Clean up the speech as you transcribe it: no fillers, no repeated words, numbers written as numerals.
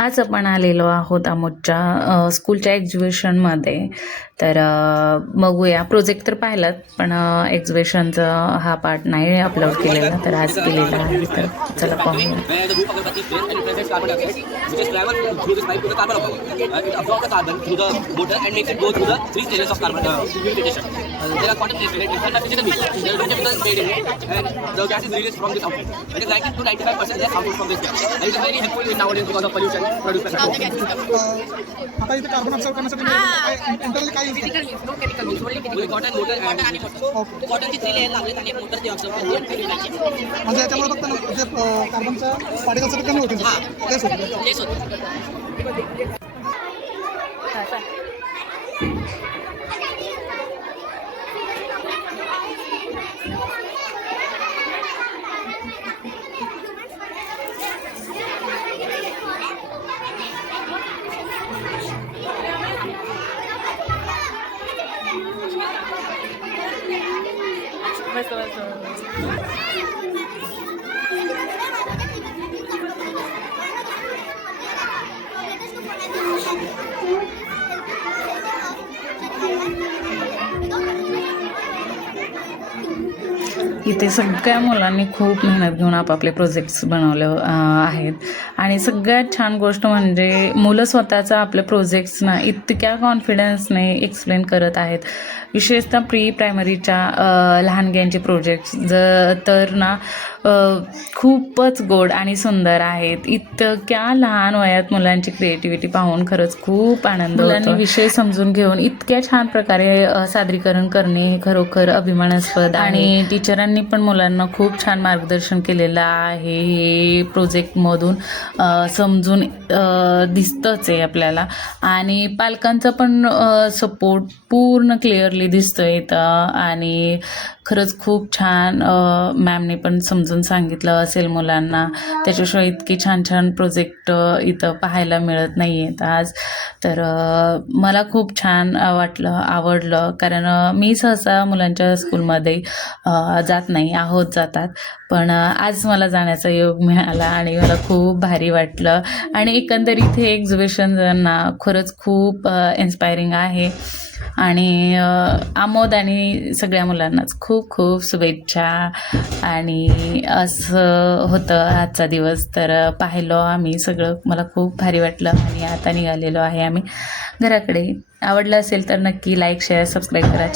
आज आपण आलेलो आहोत आमोदच्या स्कूलच्या एक्झिबिशनमध्ये. तर बघूया, प्रोजेक्ट तर पाहिलात पण एक्झिबिशनचा हा पार्ट नाही अपलोड केलेला, तर आज केलेला आहे. तर चला पाहूया. आता इथे कार्बन ऑब्झर्व करण्यासाठी इंटरनली काय use no chemical use only cotton motor आणि कॉटनची 3 लेयर लागले आणि मोटर ते ऑब्झर्व करते म्हणजे याच्यामुळे फक्त जे कार्बनच्या पार्टिकल्स कमी होतील, लेस होते. इथे सगळ्या मुलांनी खूप मेहनत घेऊन आपापले प्रोजेक्ट्स बनवले आहेत. आणि सगळ्यात छान गोष्ट म्हणजे मुलं स्वतःचा आपल्या प्रोजेक्ट्सना इतक्या कॉन्फिडन्सने एक्सप्लेन करत आहेत. विशेषतः प्री प्रायमरीच्या लहानग्यांचे प्रोजेक्ट्स तर ना खूपच गोड आणि सुंदर आहेत. इतक्या लहान वयात मुलांची क्रिएटिव्हिटी पाहून खरंच खूप आनंद होतो. विषय समजून घेऊन इतक्या छान प्रकारे सादरीकरण करणे हे खरोखर अभिमानास्पद. आणि टीचरांनी पण मुलांना खूप छान मार्गदर्शन केलेलं आहे. हे प्रोजेक्टमधून समजून दिसतंच आहे आपल्याला. आणि पालकांचा पण सपोर्ट पूर्ण क्लिअरली दिसतोय इथं. आणि खरंच खूप छान मॅमने पण समजून सांगितलं असेल मुलांना. त्याच्याशिवाय इतके छान छान प्रोजेक्ट इथं पाहायला मिळत नाही आहेत आज. तर मला खूप छान आवडलं. कारण मी सहसा मुलांच्या स्कूलमध्ये जात नाही, जातात, पण आज मला जाण्याचा योग मिळाला आणि मला खूप भारी वाटलं. आणि एकंदरीत हे एक्झिबिशनना खरंच खूप इन्स्पायरिंग आहे. आणि आमोद आणि सगळ्या मुलांनाच खूप खूप शुभेच्छा. आणि असं होतं आजचा दिवस. तर पाहिलं आम्ही सगळं, मला खूप भारी वाटलं. आणि आता निघालेलो आहे आम्ही घराकडे. आवडलं असेल तर नक्की लाईक, शेअर, सबस्क्राईब करा.